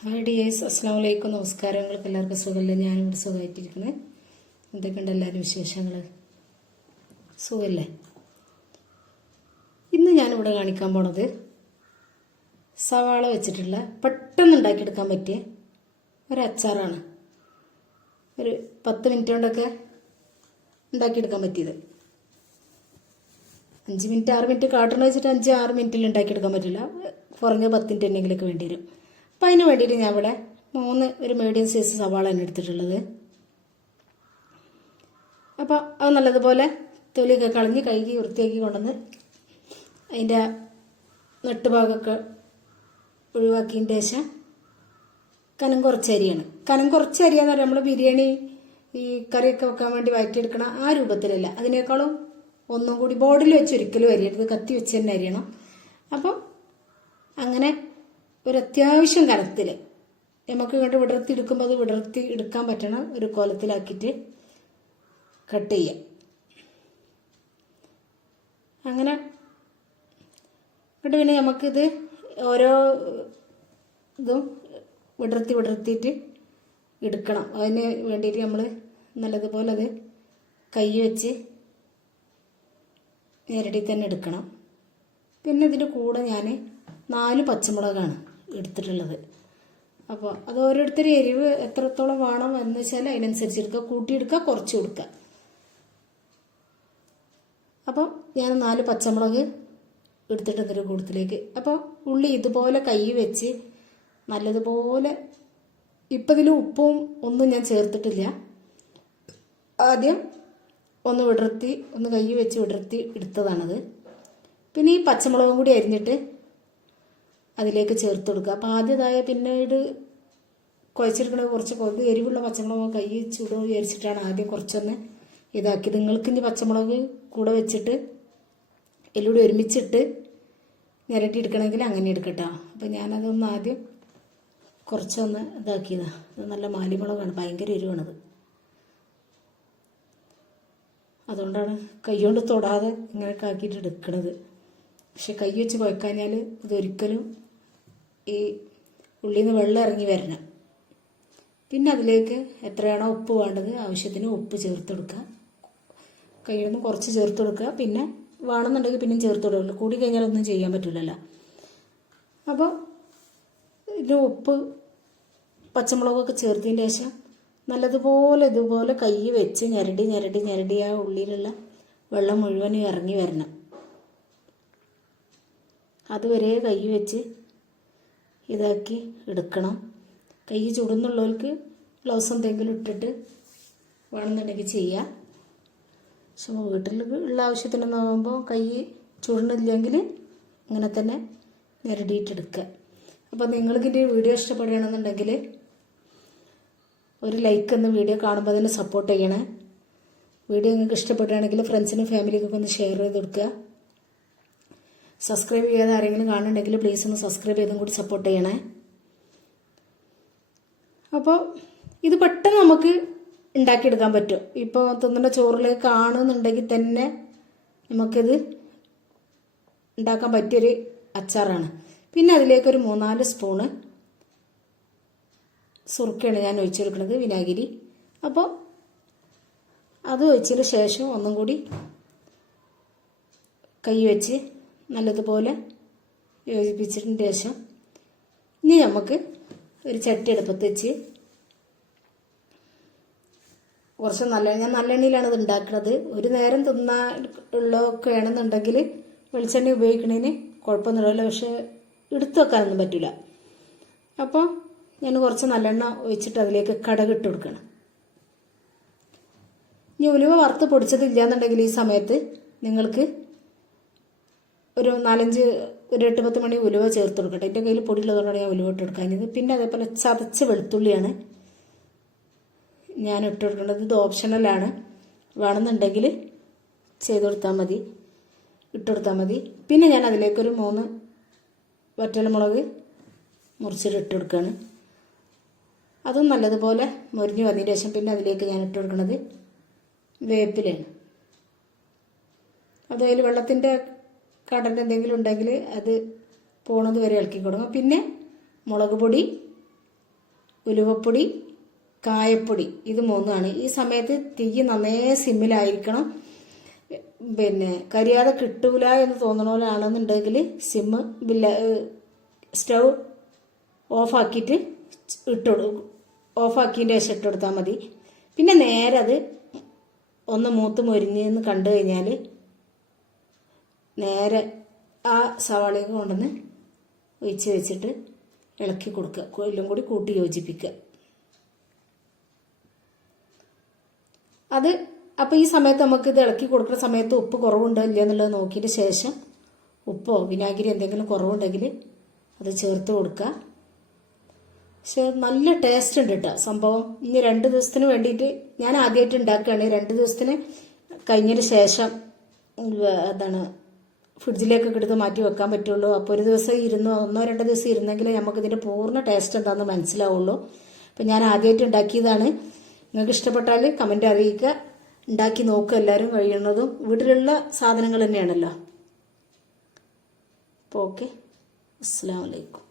Hi dears, അസ്സാം വലൈക്കും. നമസ്കാരം. നിങ്ങൾക്ക് എല്ലാവർക്കും സുഖമല്ലേ? ഞാനിവിടെ സുഖമായിട്ടിരിക്കുന്നത്. എന്തൊക്കെയുണ്ട് എല്ലാവരും വിശേഷങ്ങൾ? സുഖമല്ലേ? ഇന്ന് ഞാനിവിടെ കാണിക്കാൻ പോണത് സവാള വെച്ചിട്ടുള്ള പെട്ടെന്ന് ഉണ്ടാക്കിയെടുക്കാൻ പറ്റിയ ഒരു അച്ചാറാണ്. ഒരു 10 മിനിറ്റ് കൊണ്ടൊക്കെ ഉണ്ടാക്കിയെടുക്കാൻ പറ്റിയത്. 5 മിനിറ്റ് 6 മിനിറ്റ് കാട്ടണ വെച്ചിട്ട് 5-6 മിനിറ്റിൽ ഉണ്ടാക്കിയെടുക്കാൻ പറ്റില്ല. കുറഞ്ഞ 10 മിനിറ്റ് എന്തെങ്കിലുമൊക്കെ വേണ്ടി വരും. അപ്പം അതിന് വേണ്ടിയിട്ട് ഞാൻ ഇവിടെ ഒരു മീഡിയം സൈസ് സവാളയാണ് എടുത്തിട്ടുള്ളത്. അപ്പോൾ അത് നല്ലതുപോലെ തൊലിയൊക്കെ കളഞ്ഞ് കഴുകി വൃത്തിയാക്കി കൊണ്ടുവന്ന് അതിൻ്റെ നെട്ടുഭാഗമൊക്കെ ഒഴിവാക്കിയതിന് ശേഷം കനം കുറച്ച് അരിയാണ്. കനം കുറച്ച് അരിയാന്ന് പറഞ്ഞാൽ നമ്മൾ ബിരിയാണി ഈ കറിയൊക്കെ വെക്കാൻ വേണ്ടി വഴറ്റിയെടുക്കണ ആ രൂപത്തിലല്ല, അതിനേക്കാളും ഒന്നും കൂടി ബോർഡിൽ വെച്ച് ഒരിക്കലും അരിയരുത്, കത്തി വെച്ച് തന്നെ അരിയണം. അപ്പോൾ അങ്ങനെ ഒരു അത്യാവശ്യം കനത്തിൽ നമുക്ക് ഇങ്ങോട്ട് വിടർത്തി എടുക്കുമ്പോൾ അത് വിടർത്തി എടുക്കാൻ പറ്റണ ഒരു കോലത്തിലാക്കിയിട്ട് കട്ട് ചെയ്യാം. അങ്ങനെ എന്നിട്ട് പിന്നെ നമുക്കിത് ഓരോ ഇതും വിടർത്തിയിട്ട് എടുക്കണം. അതിന് വേണ്ടിയിട്ട് നമ്മൾ നല്ലതുപോലെ അത് കൈ വെച്ച് നേരടി തന്നെ എടുക്കണം. പിന്നെ ഇതിൻ്റെ കൂടെ ഞാൻ 4 പച്ചമുളകാണ് എടുത്തിട്ടുള്ളത്. അപ്പോൾ അത് ഓരോരുത്തരും എരിവ് എത്രത്തോളം വേണം എന്ന് വെച്ചാൽ അതിനനുസരിച്ച് എടുക്കുക, കൂട്ടിയെടുക്കുക, കുറച്ച് കൊടുക്കുക. അപ്പം ഞാൻ 4 പച്ചമുളക് എടുത്തിട്ടൊരു കൂട്ടത്തിലേക്ക്. അപ്പോൾ ഉള്ളി ഇതുപോലെ കൈ വെച്ച് നല്ലതുപോലെ, ഇപ്പം ഇതിൽ ഉപ്പും ഒന്നും ഞാൻ ചേർത്തിട്ടില്ല. ആദ്യം ഒന്ന് കൈ വെച്ച് വിടർത്തി എടുത്തതാണത്. പിന്നെ ഈ പച്ചമുളകും കൂടി അരിഞ്ഞിട്ട് അതിലേക്ക് ചേർത്ത് കൊടുക്കുക. അപ്പോൾ ആദ്യതായ പിന്നീട് കുഴച്ചെടുക്കണത് കുറച്ച് എരിവുള്ള പച്ചമുളക് കൈ ചൂട് വിചാരിച്ചിട്ടാണ് ആദ്യം കുറച്ചൊന്ന് ഇതാക്കിയത്. നിങ്ങൾക്ക് ഇനി പച്ചമുളക് കൂടെ വെച്ചിട്ട് എല്ലൂടെ ഒരുമിച്ചിട്ട് നിരട്ടി എടുക്കണമെങ്കിൽ അങ്ങനെ എടുക്കട്ടോ. അപ്പോൾ ഞാനതൊന്ന് ആദ്യം കുറച്ചൊന്ന് ഇതാക്കിയതാണ്. അത് നല്ല മാലിമുളകാണ്, ഭയങ്കര എരിവാണത്. അതുകൊണ്ടാണ് കൈ കൊണ്ട് തൊടാതെ ഇങ്ങനെയൊക്കെ ആക്കിയിട്ട് എടുക്കണത്. പക്ഷെ കൈ വെച്ച് കുഴക്കാഞ്ഞാൽ ഇതൊരിക്കലും ഈ ഉള്ളിൽ നിന്ന് വെള്ളം ഇറങ്ങി വരണം. പിന്നെ അതിലേക്ക് എത്രയാണോ ഉപ്പ് വേണ്ടത് ആവശ്യത്തിന് ഉപ്പ് ചേർത്ത് കൊടുക്കുക. കയ്യിൽ നിന്ന് കുറച്ച് ചേർത്ത് കൊടുക്കുക. പിന്നെ വേണമെന്നുണ്ടെങ്കിൽ പിന്നെയും ചേർത്ത് കൊടുക്കുള്ളൂ, കൂടി കഴിഞ്ഞാൽ ഒന്നും ചെയ്യാൻ പറ്റില്ലല്ലോ. അപ്പോൾ ഇതിൻ്റെ ഉപ്പ് പച്ചമുളകൊക്കെ ചേർത്തതിന് ശേഷം നല്ലതുപോലെ ഇതുപോലെ കൈ വെച്ച് ഞരടി ആ ഉള്ളിലുള്ള വെള്ളം മുഴുവനും ഇറങ്ങി വരണം. അതുവരെ കൈ വെച്ച് ഇതാക്കി എടുക്കണം. കൈ ചുടുന്നുള്ളവർക്ക് ഗ്ലൗസ് എന്തെങ്കിലും ഇട്ടിട്ട് വേണമെന്നുണ്ടെങ്കിൽ ചെയ്യാം. പക്ഷെ വീട്ടിൽ ഉള്ള ആവശ്യത്തിനൊന്നും ആകുമ്പോൾ കൈ ചുടുന്നില്ലെങ്കിൽ ഇങ്ങനെ തന്നെ ഞെരടിയിട്ടെടുക്കുക. അപ്പോൾ നിങ്ങൾക്കിൻ്റെ വീഡിയോ ഇഷ്ടപ്പെടുകയാണെന്നുണ്ടെങ്കിൽ ഒരു ലൈക്ക് എന്ന് വീഡിയോ കാണുമ്പോൾ അതിനെ സപ്പോർട്ട് ചെയ്യണേ. വീഡിയോ നിങ്ങൾക്ക് ഇഷ്ടപ്പെടുകയാണെങ്കിൽ ഫ്രണ്ട്സിനും ഫാമിലിക്കൊക്കെ ഒന്ന് ഷെയർ ചെയ്ത് കൊടുക്കുക. സബ്സ്ക്രൈബ് ചെയ്യാതെ ആരെങ്കിലും കാണുന്നുണ്ടെങ്കിൽ പ്ലീസ് ഒന്ന് സബ്സ്ക്രൈബ് ചെയ്തും കൂടി സപ്പോർട്ട് ചെയ്യണേ. അപ്പോൾ ഇത് പെട്ടെന്ന് നമുക്ക് ഉണ്ടാക്കിയെടുക്കാൻ പറ്റും. ഇപ്പോൾ തിന്നുന്ന ചോറിലേക്ക് കാണുന്നുണ്ടെങ്കിൽ തന്നെ നമുക്കിത് ഉണ്ടാക്കാൻ പറ്റിയൊരു അച്ചാറാണ്. പിന്നെ അതിലേക്കൊരു 3-4 സ്പൂണ് സുർക്കയാണ് ഞാൻ ഒഴിച്ചു കൊടുക്കുന്നത്, വിനാഗിരി. അപ്പോൾ അത് ഒഴിച്ചതിന് ശേഷം ഒന്നും കൂടി കൈ വെച്ച് നല്ലതുപോലെ യോജിപ്പിച്ചതിന് ശേഷം ഇനി നമുക്ക് ഒരു ചട്ടി അടുപ്പത്ത് വെച്ച് കുറച്ച് ഞാൻ നല്ലെണ്ണയിലാണ് ഇത് ഉണ്ടാക്കുന്നത്. ഒരു നേരം തിന്നാൻ ഉള്ളതൊക്കെ വേണമെന്നുണ്ടെങ്കിൽ വെളിച്ചെണ്ണ ഉപയോഗിക്കുന്നതിന് കുഴപ്പമൊന്നുമില്ല, പക്ഷെ എടുത്തു വെക്കാനൊന്നും പറ്റില്ല. അപ്പോൾ ഞാൻ കുറച്ച് നല്ലെണ്ണ ഒഴിച്ചിട്ട് അതിലേക്ക് കടുക് ഇട്ട് കൊടുക്കണം. ഇനി ഉലുവ വറുത്ത് പൊടിച്ചതില്ല എന്നുണ്ടെങ്കിൽ ഈ സമയത്ത് നിങ്ങൾക്ക് ഒരു 8-10 മണി ഉലുവ ചേർത്ത് കൊടുക്കട്ടെ. എൻ്റെ കയ്യിൽ പൊടിയുള്ളതുകൊണ്ടാണ് ഞാൻ ഉലുവ ഇട്ട് കൊടുക്കാഞ്ഞത്. പിന്നെ അതേപോലെ ചതച്ച വെളുത്തുള്ളിയാണ് ഞാൻ ഇട്ട് കൊടുക്കേണ്ടത്. ഇത് ഓപ്ഷണലാണ്, വേണമെന്നുണ്ടെങ്കിൽ ചെയ്ത് കൊടുത്താൽ മതി, ഇട്ട് കൊടുത്താൽ മതി. പിന്നെ ഞാൻ അതിലേക്കൊരു 3 വറ്റൽമുളക് മുറിച്ചിട്ട് ഇട്ട് കൊടുക്കുകയാണ്. അതും നല്ലതുപോലെ മുരിഞ്ഞ് വന്നതിന് ശേഷം പിന്നെ അതിലേക്ക് ഞാൻ ഇട്ട് കൊടുക്കുന്നത് വേപ്പിലയാണ്. അതിൽ വെള്ളത്തിൻ്റെ കടൽ എന്തെങ്കിലും ഉണ്ടെങ്കിൽ അത് പോണത് വരെ ഇളക്കി കൊടുക്കണം. പിന്നെ മുളക് പൊടി, ഉലുവപ്പൊടി, കായപ്പൊടി, ഇത് മൂന്നാണ്. ഈ സമയത്ത് തീ നന്നേ സിമ്മിലായിരിക്കണം. പിന്നെ കരിയാതെ കിട്ടൂല എന്ന് തോന്നണോലാണെന്നുണ്ടെങ്കിൽ സ്റ്റൗ ഓഫാക്കിയിട്ട് ഓഫാക്കിയതിൻ്റെ ശേഷം ഇട്ട് കൊടുത്താൽ മതി. പിന്നെ നേരെ അത് ഒന്ന് മൂത്ത് മൊരിഞ്ഞെന്ന് കണ്ടു കഴിഞ്ഞാൽ നേരെ ആ സവാളയൊക്കെ കൊണ്ടുവന്ന് ഒഴിച്ച് വെച്ചിട്ട് ഇളക്കി കൊടുക്കുക. എല്ലാം കൂടി കൂട്ടി യോജിപ്പിക്കുക. അത് അപ്പോൾ ഈ സമയത്ത് നമുക്ക് ഇത് ഇളക്കി കൊടുക്കുന്ന സമയത്ത് ഉപ്പ് കുറവുണ്ടോ ഇല്ല എന്നുള്ളത് നോക്കിയിട്ട് ശേഷം ഉപ്പോ വിനാഗിരി എന്തെങ്കിലും കുറവുണ്ടെങ്കിൽ അത് ചേർത്ത് കൊടുക്കുക. പക്ഷെ നല്ല ടേസ്റ്റ് ഉണ്ട് കേട്ടോ സംഭവം. ഇനി 2 ദിവസത്തിന് വേണ്ടിയിട്ട് ഞാൻ ആദ്യമായിട്ട് ഉണ്ടാക്കുകയാണ്. 2 ദിവസത്തിന് കഴിഞ്ഞതിന് ശേഷം ഫ്രിഡ്ജിലേക്കൊക്കെ എടുത്ത് മാറ്റി വെക്കാൻ പറ്റുള്ളൂ. അപ്പോൾ ഒരു ദിവസം 1-2 ദിവസം ഇരുന്നെങ്കിൽ നമുക്ക് ഇതിൻ്റെ പൂർണ്ണ ടേസ്റ്റ് എന്താണെന്ന് മനസ്സിലാവുള്ളൂ. അപ്പം ഞാൻ ആദ്യമായിട്ട് ഉണ്ടാക്കിയതാണ്. നിങ്ങൾക്ക് ഇഷ്ടപ്പെട്ടാൽ കമൻറ്റ് അറിയിക്കുക. ഉണ്ടാക്കി നോക്കുക. എല്ലാവരും കഴിയുന്നതും വീട്ടിലുള്ള സാധനങ്ങൾ തന്നെയാണല്ലോ. അപ്പോൾ ഓക്കെ, അസ്സലാമു അലൈക്കും.